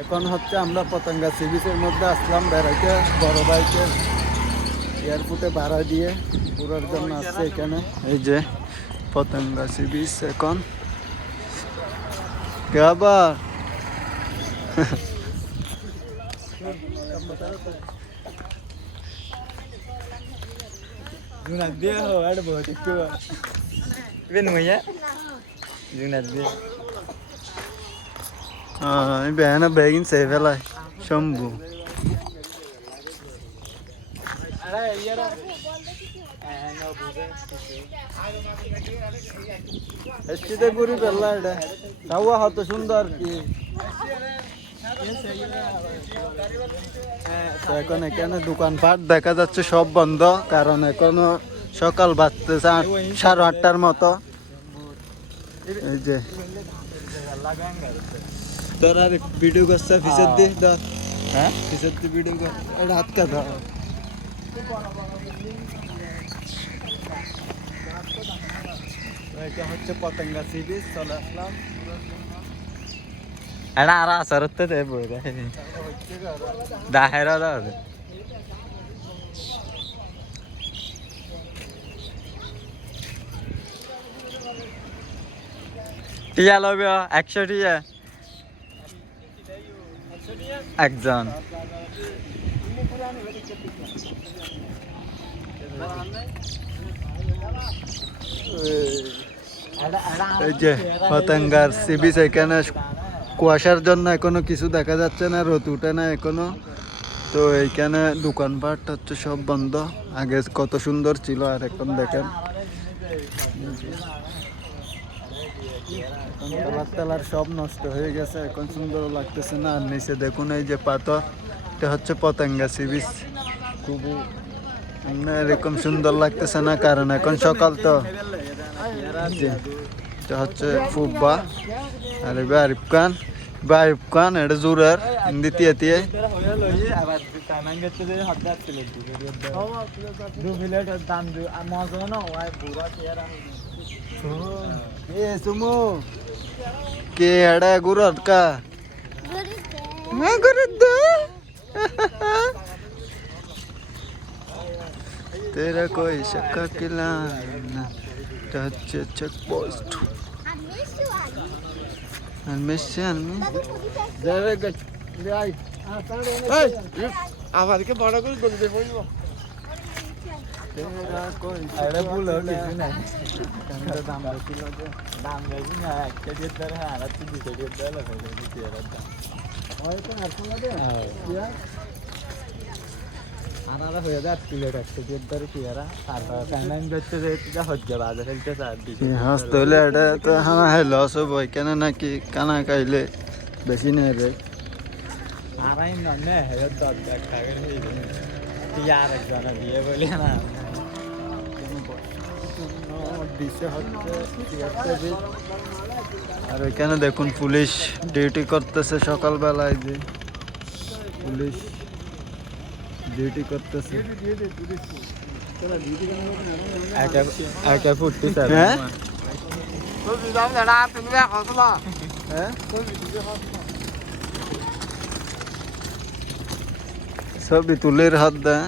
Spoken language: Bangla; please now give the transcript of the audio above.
এখন হচ্ছে আমরা পতেঙ্গা সি বিচের মধ্যে আসলাম বেড়াইতে, বড় বাইকের এয়ারপোর্টে ভাড়া দিয়ে ঘোরার জন্য আসছে এখানে। এই যে পতেঙ্গা সি বিচ এখন আবার Junat dia ada bawa itu. Ini namanya Junat dia. Ini behana begin sevelah Shambhu. এসটিতে Puri বেলা এটা তাওয়া হত সুন্দর কি এখন এখানে দোকানপাট দেখা যাচ্ছে সব বন্ধ, কারণ এখনো সকাল বাজতেছে 8:30টার মতো। এই যে তোর আর ভিডিও করছে ফিসের দি ধর, হ্যাঁ ফিসের দি ভিডিও কর, এটা হাত কাটা। এটা হচ্ছে পতেঙ্গা সি বিচ, চলে আসলাম। এটা আর আসরতে দেব রে দাহেরা দাও টিয়া লবে 100 টিয়া একজন। এই যে পতেঙ্গার সি বিচ, এখানে কুয়াশার জন্য এখনো কিছু দেখা যাচ্ছে না, রোদ উঠে না এখনো। তো এইখানে দোকানপাট হচ্ছে সব বন্ধ। আগে কত সুন্দর ছিল আর এখন দেখেন তেলার সব নষ্ট হয়ে গেছে, এখন সুন্দর লাগতেছে না। আর নিচে দেখুন এই যে পাথর, এটা হচ্ছে পতেঙ্গা সি বিচ। খুব এরকম সুন্দর লাগতেছে না, কারণ এখন সকাল তো। এটা হচ্ছে ফুব্বা আর আরিফ খান এটা জোরের হিন্দি তিয়াতিয়ে কে এড়া গুরত কা तेरा कोई शक्का किला হচ্ছে চেক পোস্ট আমাদেরকে বড় করে বলতে বলবো দাম বেশি না, একটা দিয়ে ধরে আর দুটো দিয়ে ধরে আনারা হয়ে যায় প্লেট একটা দিয়ে ধরে পেয়ারা, তারপর টাইম করতে যা হচ্ছে বাজার ফেলতে হাসতে হলে এটা তো হ্যাঁ হ্যাঁ লস হবো এখানে নাকি কানা খাইলে বেশি নেই রে আড়াই না আর একজন দিয়ে বলি না আর ওইখানে দেখুন পুলিশ ডিউটি করতেছে সকালবেলায়, যে পুলিশ ডিউটি করতেছে। ছবি তুলের হাত দেয়।